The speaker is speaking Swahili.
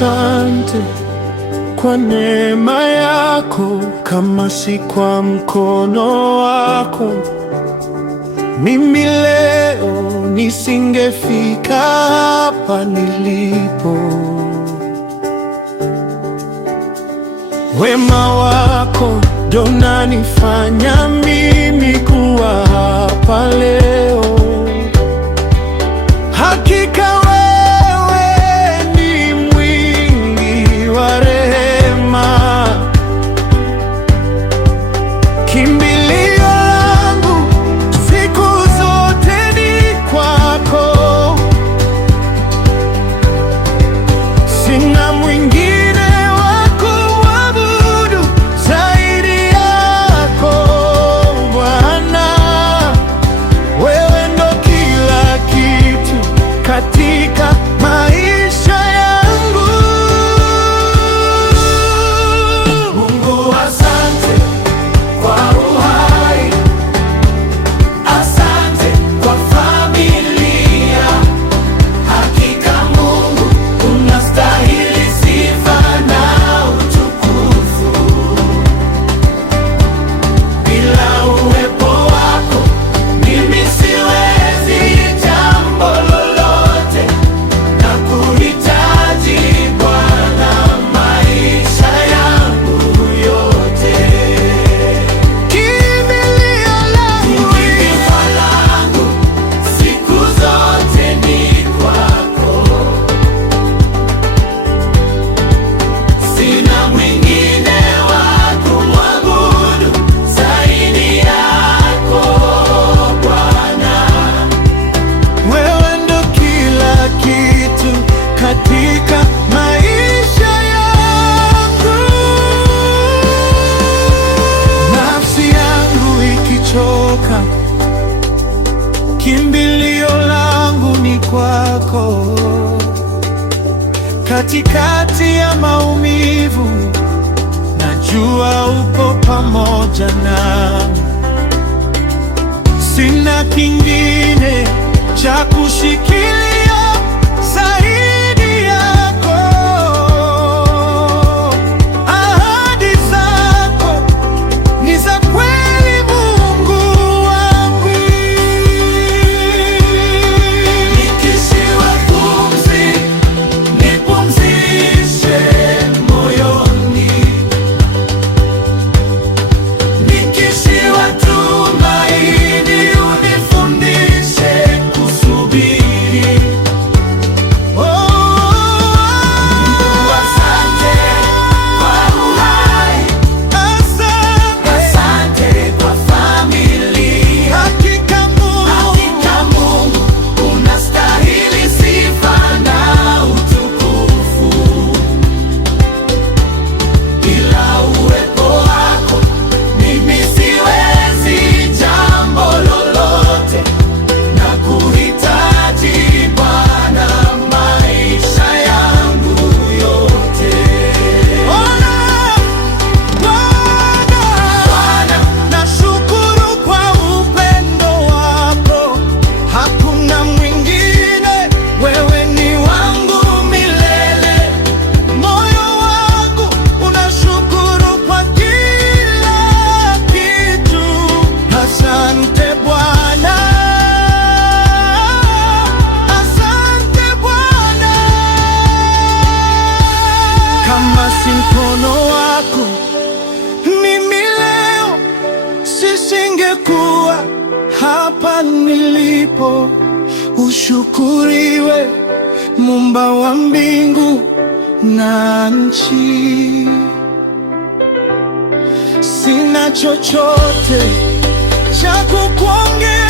asante kwa neema yako, kama si kwa mkono wako mimi leo nisingefika hapa nilipo. Wema wako ndo unanifanya mimi kuwa hapa leo. Hakika wewe ni mwingi wa rehema, kimbilio langu siku zote ni kwako. Sina mwingine wa kuabudu zaidi yako Bwana. Wewe ndo kila kitu katika maisha yangu. Mungu, asante kwa uhai, asante kwa familia. Hakika Mungu unastahili sifa na utukufu. Bila uwepo wako mimi siwezi jambo lolote, na kuhitaji Bwana maisha yangu yote. Kimbilio langu siku zote ni kwako. Sina mwingine wa kumwabudu zaidi yako Bwana. Wewe ndo kila kitu katika maisha yangu. Nafsi yangu ikichoka, kimbilio langu ni kwako. Katikati ya maumivu, najua upo pamoja nami. Sina kingine cha kushikilia zaidi yako. Ahadi zako ni za kweli, Mungu wangu. Nikishiwa pumzi, nipumzishe moyoni. Nikishiwa tumaini, unifundishe kusubiri. Asante kwa uhai, asante kwa familia. Hakika Mungu unastahili sifa na utukufu. Bila uwepo wako mimi siwezi jambo lolote, na kuhitaji Bwana maisha yangu yote. Bwana, nashukuru kwa upendo wako, hakuna mwingine, wewe ni wangu milele. Moyo wangu unashukuru kwa kila kitu. Asante Bwana, asante Bwana. Kama si mkono wako mimi leo sisingekuwa hapa nilipo. Ushukuriwe Muumba wa mbingu na nchi. Sina chochote cha kukuongea